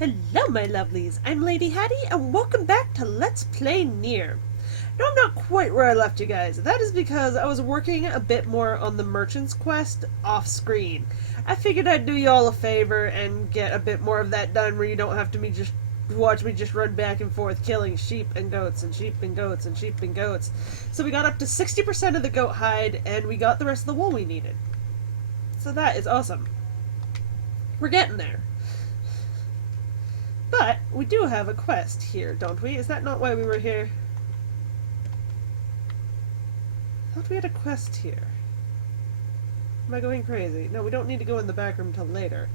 Hello my lovelies, I'm LadyHatty and welcome back to Let's Play Nier. No, I'm not quite where I left you guys. That is because I was working a bit more on the merchant's quest off screen. I figured I'd do y'all a favor and get a bit more of that done where you don't have to watch me just run back and forth killing sheep and goats and sheep and goats and sheep and goats. So we got up to 60% of the goat hide and we got the rest of the wool we needed. So that is awesome. We're getting there. But we do have a quest here, don't we? Is that not why we were here? I thought we had a quest here. Am I going crazy? No, we don't need to go in the back room till later.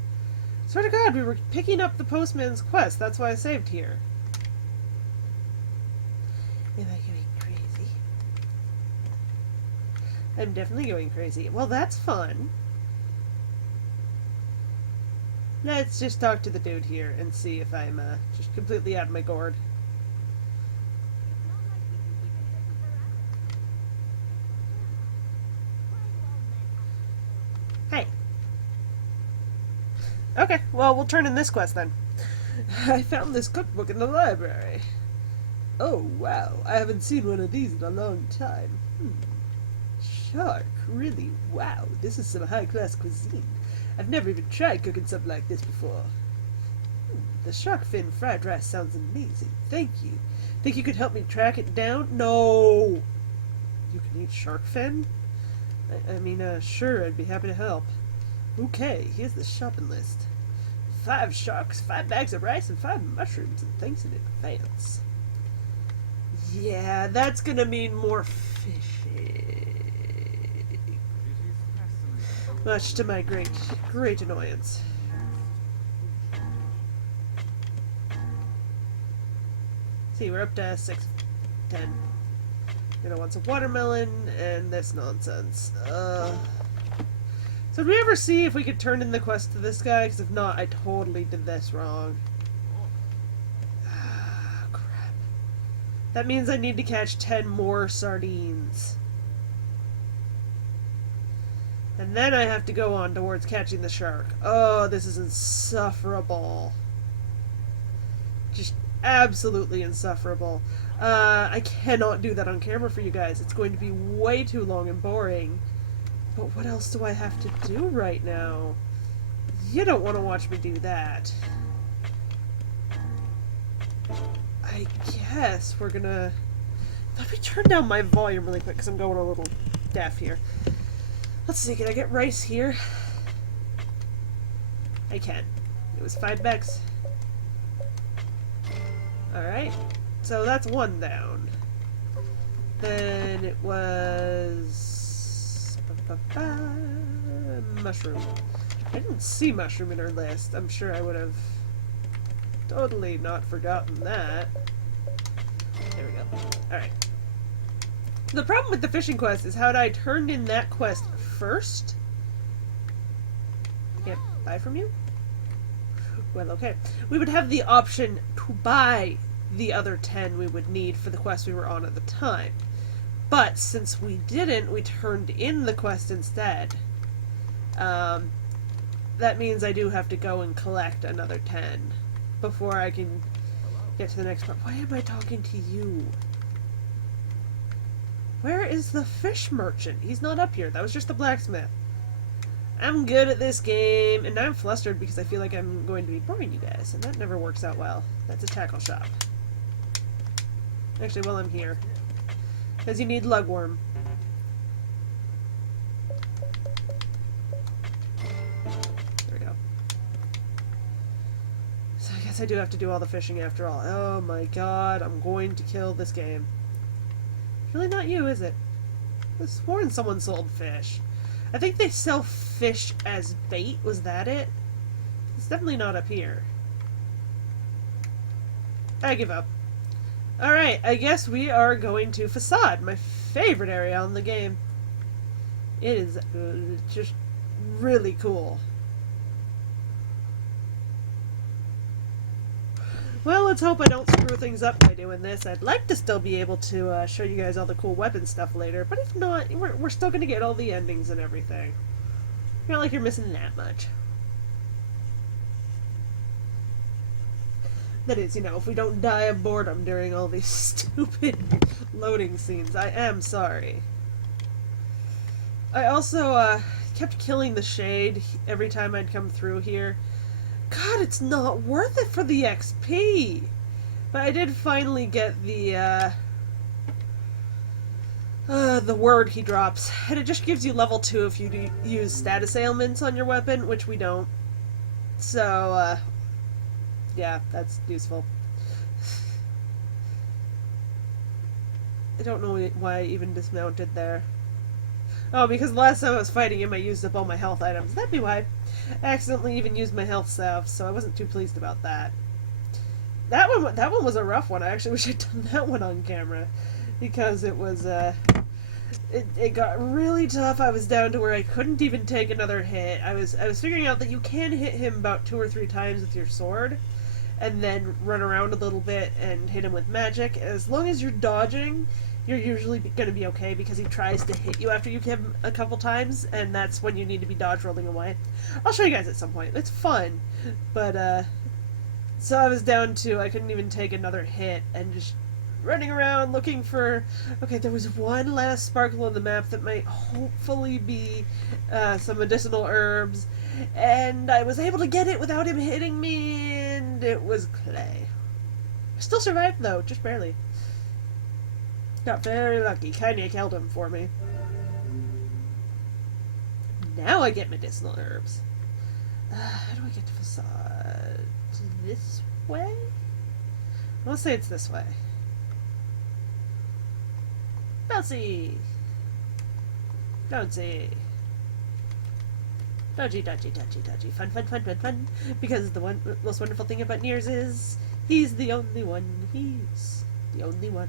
Swear to God, we were picking up the postman's quest. That's why I saved here. Am I going crazy? I'm definitely going crazy. Well, that's fun. Let's just talk to the dude here and see if I'm just completely out of my gourd. Hey. Okay, well, we'll turn in this quest then. I found this cookbook in the library. Oh, wow. I haven't seen one of these in a long time. Shark, really? Wow, this is some high-class cuisine. I've never even tried cooking something like this before. The shark fin fried rice sounds amazing. Thank you. Think you could help me track it down? No! You can eat shark fin? Sure, I'd be happy to help. Okay, here's the shopping list. 5 sharks, 5 bags of rice, and 5 mushrooms, and thanks in advance. Yeah, that's gonna mean more fishing. Much to my great annoyance. See, we're up to 6:10. Gonna want some watermelon and this nonsense. So did we ever see if we could turn in the quest to this guy? Because if not, I totally did this wrong. Ah, crap. That means I need to catch 10 more sardines. And then I have to go on towards catching the shark. Oh, this is insufferable. Just absolutely insufferable. I cannot do that on camera for you guys. It's going to be way too long and boring. But what else do I have to do right now? You don't want to watch me do that. I guess we're gonna... Let me turn down my volume really quick because I'm going a little deaf here. Let's see, can I get rice here? I can. It was 5 bucks. Alright. So that's 1 down. Then it was... mushroom. I didn't see mushroom in our list. I'm sure I would have totally not forgotten that. There we go. Alright. The problem with the fishing quest is how I turned in that quest first. I can't buy from you? Well, okay. We would have the option to buy the other 10 we would need for the quest we were on at the time. But since we didn't, we turned in the quest instead. That means I do have to go and collect another 10 before I can get to the next part. Why am I talking to you? Where is the fish merchant? He's not up here. That was just the blacksmith. I'm good at this game, and I'm flustered because I feel like I'm going to be boring you guys, and that never works out well. That's a tackle shop. Actually, while I'm here. Because you need lugworm. There we go. So I guess I do have to do all the fishing after all. Oh my god, I'm going to kill this game. Really not you, is it? I was sworn someone sold fish. I think they sell fish as bait. Was that it? It's definitely not up here. I give up. Alright, I guess we are going to Facade, my favorite area on the game. It is just really cool. Well, let's hope I don't screw things up by doing this. I'd like to still be able to show you guys all the cool weapon stuff later, but if not, we're still going to get all the endings and everything. Not like you're missing that much. That is, you know, if we don't die of boredom during all these stupid loading scenes. I am sorry. I also, kept killing the shade every time I'd come through here. God, it's not worth it for the XP! But I did finally get the word he drops. And it just gives you level 2 if you use status ailments on your weapon, which we don't. So, yeah, that's useful. I don't know why I even dismounted there. Oh, because the last time I was fighting him, I used up all my health items. That'd be why. I accidentally even used my health salve, so I wasn't too pleased about that. That one was a rough one. I actually wish I'd done that one on camera, because it was, it got really tough. I was down to where I couldn't even take another hit. I was figuring out that you can hit him about 2 or 3 times with your sword, and then run around a little bit and hit him with magic. As long as you're dodging, you're usually going to be okay, because he tries to hit you after you hit him a couple times, and that's when you need to be dodge rolling away. I'll show you guys at some point. It's fun, but, so I was down to, I couldn't even take another hit, and just running around looking for... Okay, there was one last sparkle on the map that might hopefully be some medicinal herbs, and I was able to get it without him hitting me, and it was clay. I still survived, though, just barely. Got very lucky. Kinda killed him for me. Now I get medicinal herbs. How do I get to Facade? This way? I want to say it's this way. Bouncy! Bouncy! Dodgy, dodgy, dodgy, dodgy. Fun, fun, fun, fun, fun. Because the most wonderful thing about Nier is he's the only one. He's the only one.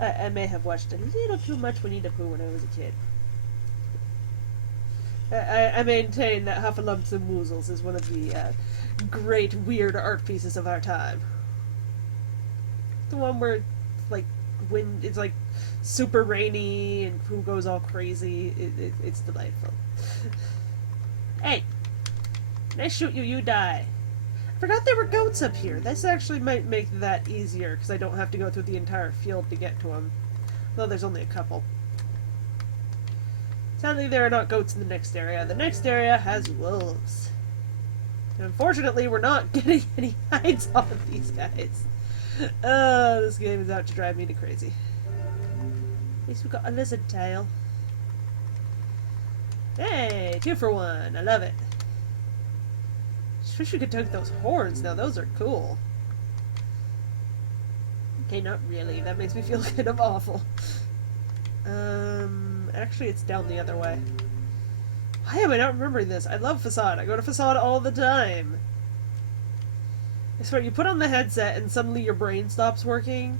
I may have watched a little too much Winnie the Pooh when I was a kid. I maintain that Huffalumps and Woozles is one of the great weird art pieces of our time. The one where like wind, it's like super rainy and Pooh goes all crazy. It's delightful. Hey, I shoot you, you die. I forgot there were goats up here. This actually might make that easier, because I don't have to go through the entire field to get to them. Though there's only a couple. Sadly, there are not goats in the next area. The next area has wolves. And unfortunately, we're not getting any hides off of these guys. This game is out to drive me to crazy. At least we got a lizard tail. Hey, 2 for 1. I love it. Just wish we could take those horns now. Those are cool. Okay, not really. That makes me feel kind of awful. Actually, it's down the other way. Why am I not remembering this? I love Facade. I go to Facade all the time. I swear, you put on the headset and suddenly your brain stops working.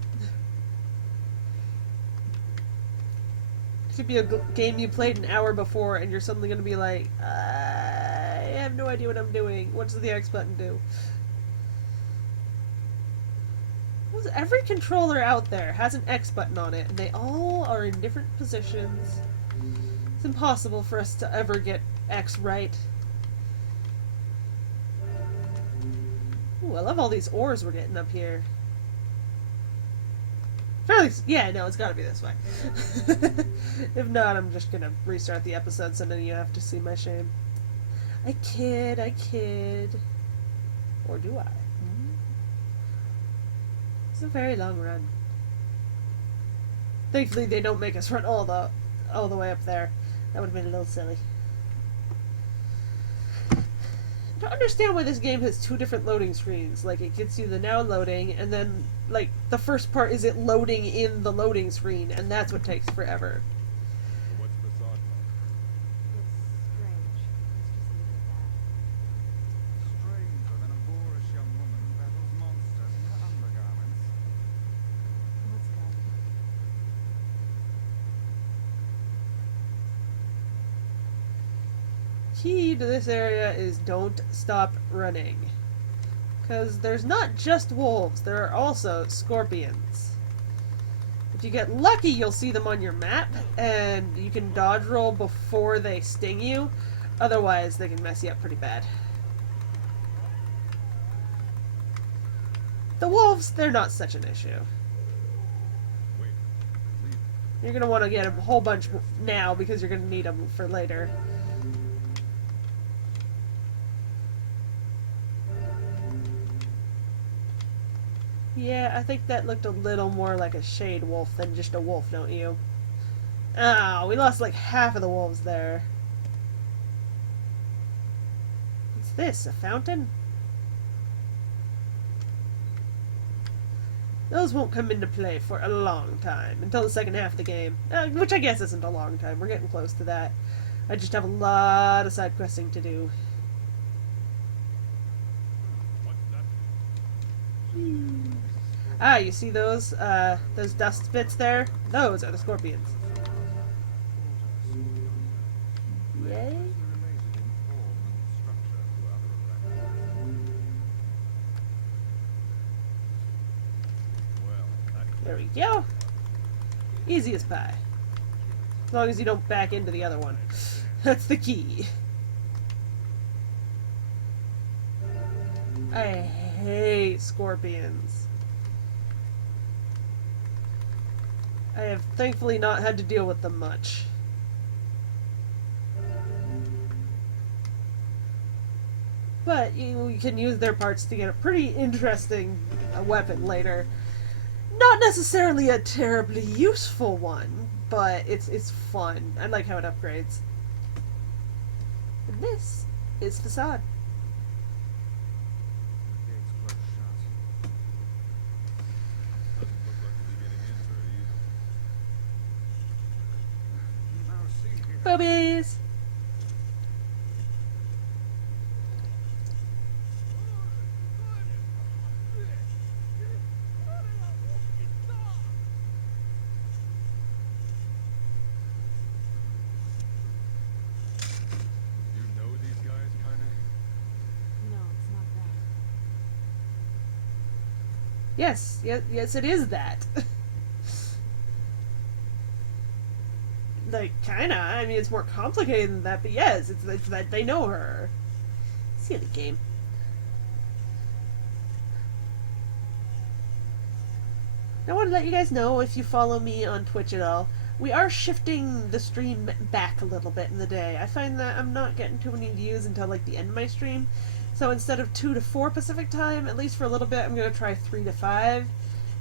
It could be a game you played an hour before and you're suddenly going to be like, I have no idea what I'm doing. What does the X button do? Every controller out there has an X button on it, and they all are in different positions. It's impossible for us to ever get X right. Ooh, I love all these ores we're getting up here. Fairly, yeah, no, it's gotta be this way. If not, I'm just gonna restart the episode so none of you have to see my shame. I kid, I kid. Or do I? It's a very long run. Thankfully, they don't make us run all the way up there. That would have been a little silly. I don't understand why this game has 2 different loading screens. Like, it gets you the now loading, and then, like, the first part is it loading in the loading screen, and that's what takes forever. What's Facade like? It's strange. Let's just leave it at that. Stranger than a boorish young woman who battles monsters in her undergarments. Let's go. Key to this area is don't stop running. Because there's not just wolves, there are also scorpions. If you get lucky, you'll see them on your map, and you can dodge roll before they sting you. Otherwise, they can mess you up pretty bad. The wolves, they're not such an issue. Wait, leave. You're gonna want to get a whole bunch now because you're gonna need them for later. Yeah, I think that looked a little more like a shade wolf than just a wolf, don't you? Oh, we lost like half of the wolves there. What's this? A fountain? Those won't come into play for a long time, until the second half of the game. Which I guess isn't a long time, we're getting close to that. I just have a lot of side questing to do. What's that? Ah, you see those dust bits there? Those are the scorpions. Yay? They're related in form and structure to other arachnids. Well, that There we go. Easy as pie. As long as you don't back into the other one. That's the key. I hate scorpions. I have thankfully not had to deal with them much. But you can use their parts to get a pretty interesting weapon later. Not necessarily a terribly useful one, but it's fun. I like how it upgrades. And this is Facade. the gate's closed shut. Doesn't look like we'll be getting in very easily. Now see here. Boobies! You know these guys, kinda? No, it's not that. Yes, it is that. Like, kinda. I mean, it's more complicated than that, but yes, it's that they know her. Silly game. I want to let you guys know, if you follow me on Twitch at all, we are shifting the stream back a little bit in the day. I find that I'm not getting too many views until like the end of my stream. So instead of 2 to 4 Pacific time, at least for a little bit, I'm going to try 3 to 5.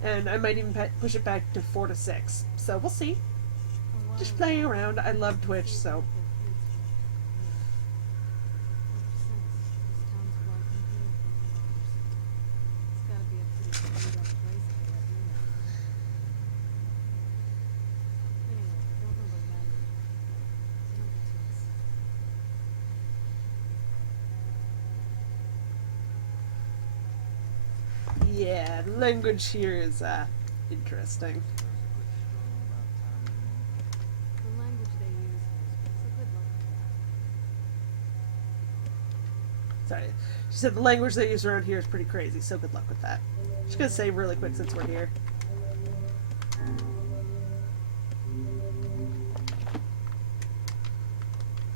And I might even push it back to 4 to 6. So we'll see. A while Just ago, playing around. I love Twitch, they so. said their kids were coming. Ever since, this town's wild and beautiful for ours. It's gotta be a pretty screwed up place if they let me out. Anyway, I don't know the language. So don't be too excited. Yeah, the language here is interesting. There's a good stroll about town at the moment. The language they use here is so good luck with that. Sorry. She said the language they use around here is pretty crazy, so good luck with that. Just gonna say really quick since we're here.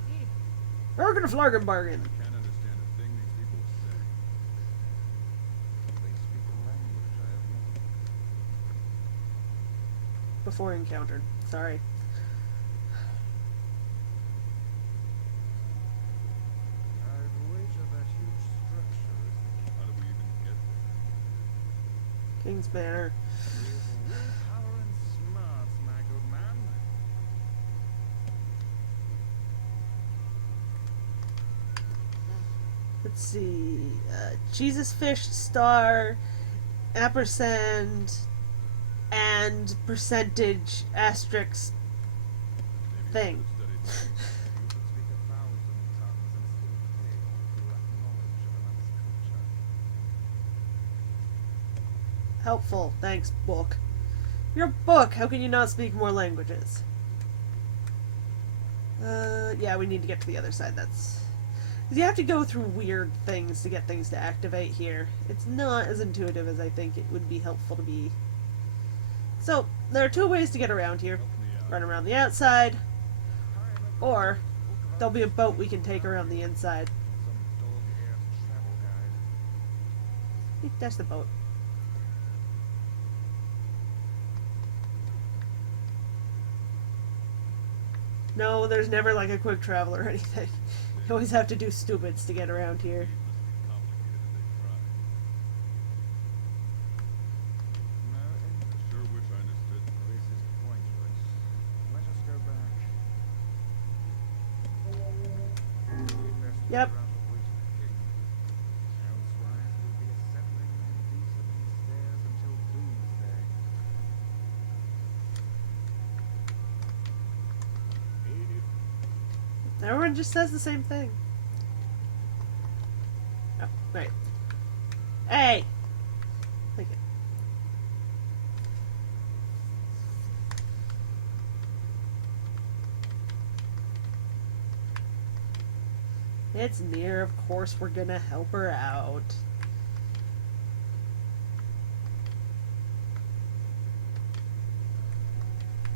Hey, Bargain Flargen bargain. Can't understand a thing these people say. They speak a language I have never. Before encountered. Sorry. I'd wager that huge structure is the key. How do we even get there? King's Manor. We have willpower and smarts, my good man. Let's see. Jesus Fish, Star, ampersand, and percentage asterisk Maybe thing. you could study this. You could speak 1,000 tongues and still fail to lack knowledge of another's culture. Helpful. Thanks, book. Your book. How can you not speak more languages? Yeah, we need to get to the other side. That's... You have to go through weird things to get things to activate here. It's not as intuitive as I think it would be helpful to be. So, there are 2 ways to get around here. Help me out. Run around the outside, I'm a or book there'll be a boat we can take around the inside. some dog-eared travel guide. There's the boat. No, there's never like a quick travel or anything. You always have to do stupids to get around here. Needlessly complicated as they try. I sure wish I understood. This is pointless. Let us go back. We'd best look Yep. around the voice of the king. Elsewise, we'll be assembling and descending stairs until doomsday. Everyone just says the same thing. Oh, right. Hey! Thank you. It's Nier, of course we're gonna help her out.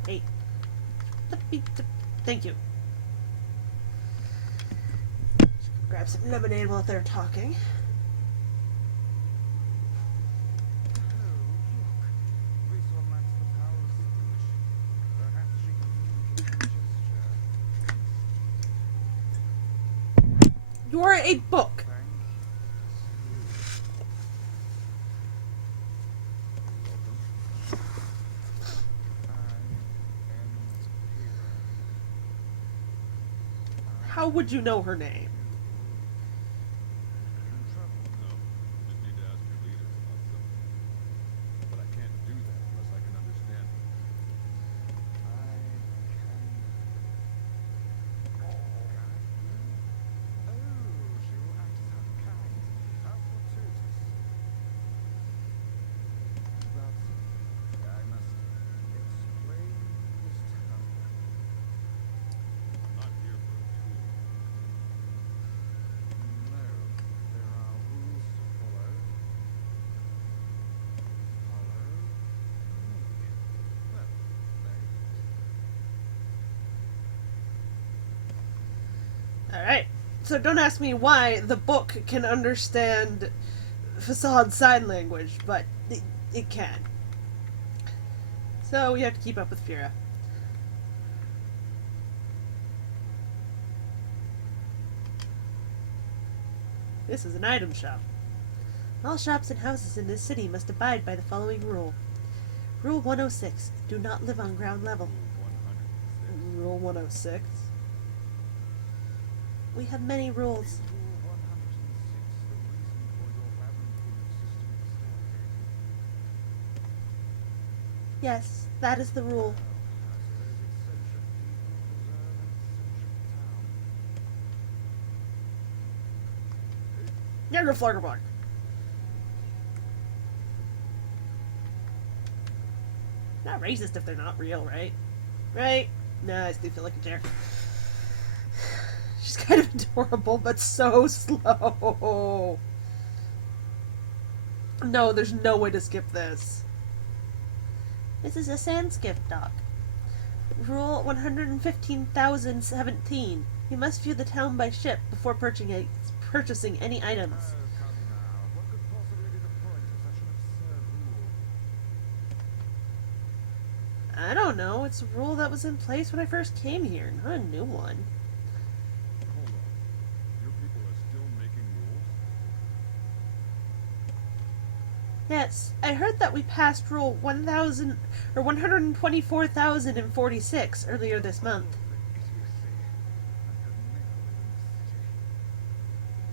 Hey. Thank you. Grab some lemonade while they're talking. Oh, look. This one lacks the power of speech. Perhaps she can communicate in gesture. You're a book! Thank How would you know her name? in trouble. No, just need to ask your leaders about something. But I can't do that unless I can understand them. She will act as how kind. How fortuitous. But I must explain this town. I'm not here for a tour. No, there are rules to follow. Follow me. Well, Alright. So don't ask me why the book can understand Facade sign language, but it can. So we have to keep up with Fira. This is an item shop. All shops and houses in this city must abide by the following rule. Rule 106. Do not live on ground level. Rule 106. Rule 106. We have many rules. Rule 106, the reason for your labyrinthine system staircase. Yes, that is the rule. I suppose eccentric people deserve an eccentric town. You're a Fluggerbuck. Not racist if they're not real, right? Right? Nah, I still feel like a jerk. She's kind of adorable, but so slow. No, there's no way to skip this. This is a sand skip dock. Rule 115,017. You must view the town by ship before purchasing any items. Oh, come now. What could possibly be the point of such an absurd rule? I don't know. It's a rule that was in place when I first came here, not a new one. Hold on. Your people are still making rules? Yes, I heard that we passed Rule 1,000 or 124,046 earlier this month. The idiocy. I could never live in this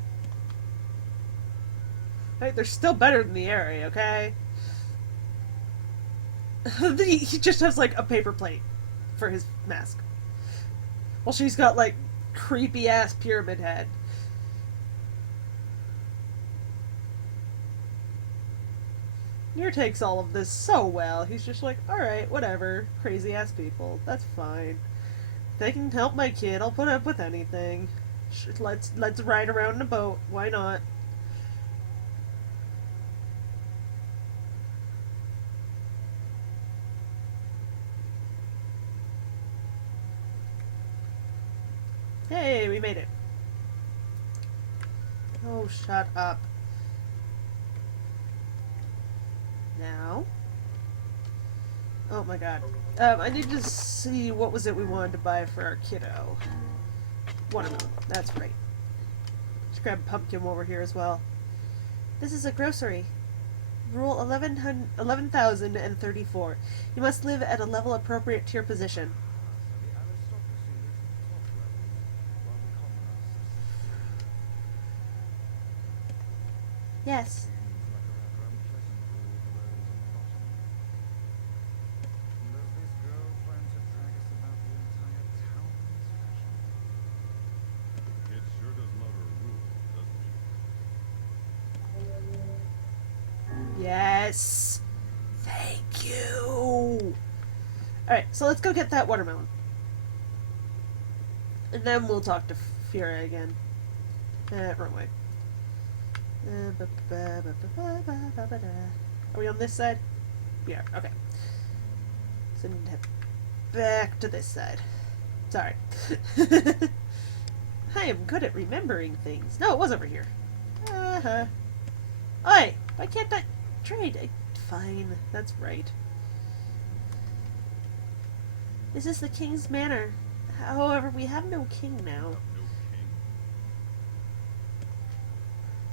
city. Right, they're still better than the area, okay? He just has like a paper plate for his mask. Well, she's got like creepy ass pyramid head. Nier takes all of this so well. He's just like, alright, whatever. Crazy ass people. That's fine. They can help my kid. I'll put up with anything. Let's ride around in a boat. Why not? Hey, we made it. Oh, shut up. Oh my god. I need to see what was it we wanted to buy for our kiddo. Watermelon. That's right. Let's grab pumpkin while we're here as well. This is a grocery. Rule 11,034. You must live at a level appropriate to your position. So the aristocracy lives in the top levels, while the commoners subsist. Yes. Seems like a rather unpleasant rule for those on the bottom. Does this girl plan to drag us about the entire town's fashion? It sure does love her rule, doesn't she? Yes. Thank you. Alright, so let's go get that watermelon. And then we'll talk to Fira again. Wrong way. Are we on this side? We are. Okay. So head back to this side. Sorry. I am good at remembering things. No, it was over here. Uh-huh. Oi! Why can't I trade? Fine. That's right. This is the king's manor. However, we have no king now. No king?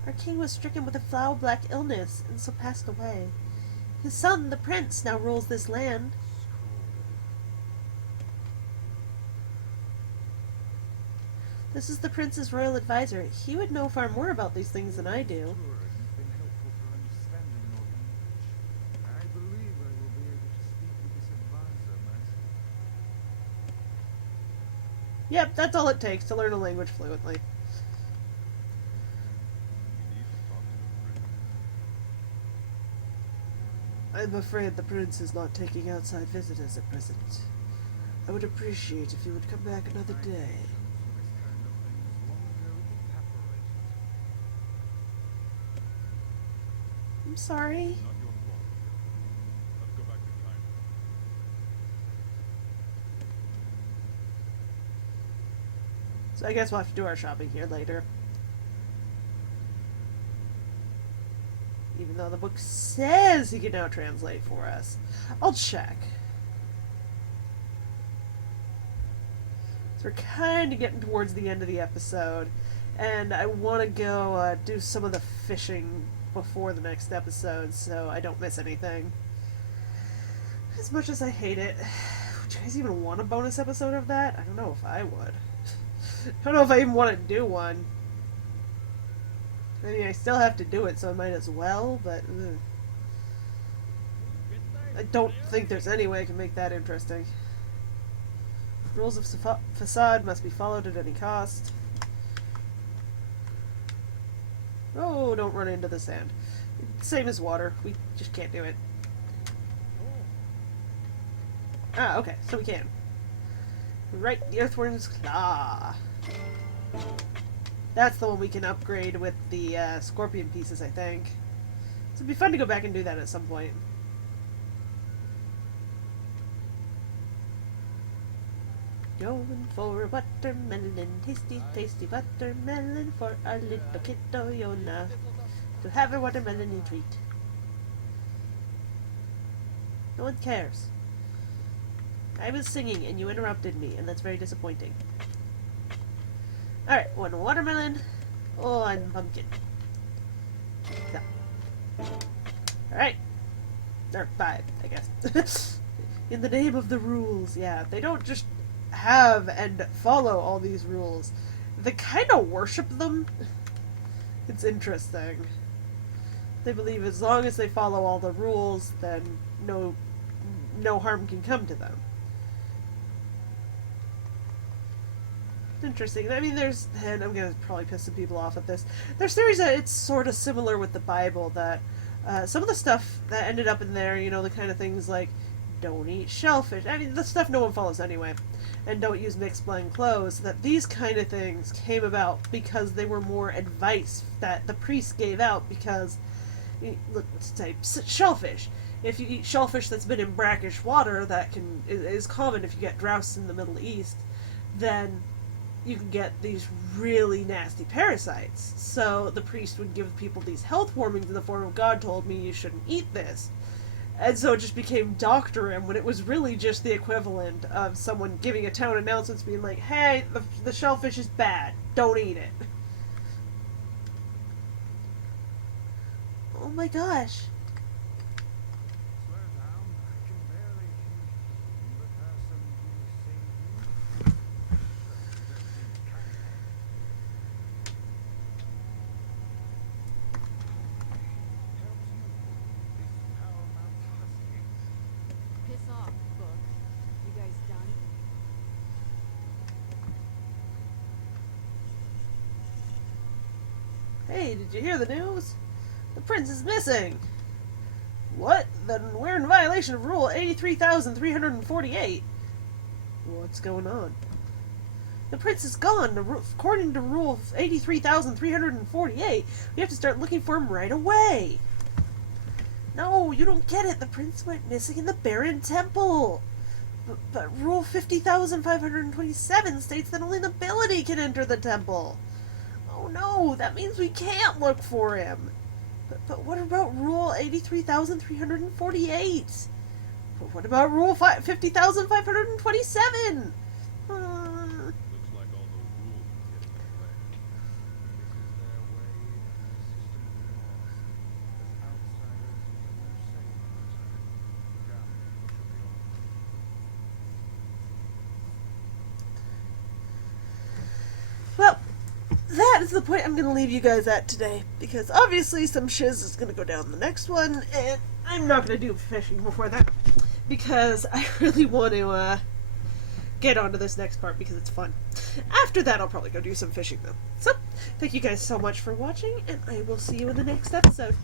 Our king was stricken with a foul-black illness, and so passed away. His son, the prince, now rules this land. This is the prince's royal advisor. He would know far more about these things than I do. Sure, you've been helpful for understanding your language. I believe I will be able to speak with this advisor myself. Yep, that's all it takes to learn a language fluently. We need to talk to the prince. I'm afraid the prince is not taking outside visitors at present. I would appreciate if you would come back another day. For this kind of thing is long ago evaporated. I'm sorry. Not your fault. Let's go back to China. So I guess we'll have to do our shopping here later. Even though the book says he can now translate for us. I'll check. So we're kind of getting towards the end of the episode. And I want to go do some of the fishing before the next episode so I don't miss anything. As much as I hate it. Would you guys even want a bonus episode of that? I don't know if I would. I don't know if I even want to do one. I mean, I still have to do it, so I might as well, but I don't think there's any way I can make that interesting. Rules of Facade must be followed at any cost. Oh, don't run into the sand. Same as water. We just can't do it. Ah, okay, so we can. Right, the Earthworm's Claw. That's the one we can upgrade with the scorpion pieces, I think. So it'd be fun to go back and do that at some point. Going for a watermelon, tasty, tasty watermelon for our little kiddo Yona to have a watermelon treat. No one cares. I was singing and you interrupted me, and that's very disappointing. Alright, one watermelon, one pumpkin. So. Alright. Or 5, I guess. In the name of the rules, yeah. They don't just have and follow all these rules. They kind of worship them. It's interesting. They believe as long as they follow all the rules, then no harm can come to them. Interesting. I mean, and I'm gonna probably piss some people off at this. There's theories that it's sort of similar with the Bible, that some of the stuff that ended up in there, you know, the kind of things like don't eat shellfish. I mean, the stuff no one follows anyway, and don't use mixed blend clothes. That these kind of things came about because they were more advice that the priests gave out. Because, let's say, shellfish. If you eat shellfish that's been in brackish water, that is common if you get droughts in the Middle East, then you can get these really nasty parasites. So the priest would give people these health warnings in the form of, God told me you shouldn't eat this. And so it just became doctoring when it was really just the equivalent of someone giving a town announcements being like, hey, the shellfish is bad. Don't eat it. Oh my gosh. Slow down. I can barely hear the person who saved you. You don't seem kind. Helps you. This paramount tasking. Piss off, book. You guys done? Hey, did you hear the news? The prince is missing. What? Then we're in violation of Rule 83,348. What's going on? The prince is gone. According to Rule 83,348, we have to start looking for him right away. No, you don't get it. The prince went missing in the Baron Temple. But Rule 50,527 states that only nobility can enter the temple. Oh no, that means we can't look for him. But what about Rule 83,348? But what about Rule 50,527? Looks like all those rules are getting in the way. This is their way and their system of laws. As outsiders, we have no say in the matter. Come, what should be on? Well, that is the point I'm going to leave you guys at today, because obviously some shiz is going to go down the next one, and I'm not going to do fishing before that, because I really want to get onto this next part because it's fun. After that, I'll probably go do some fishing though. So, thank you guys so much for watching, and I will see you in the next episode.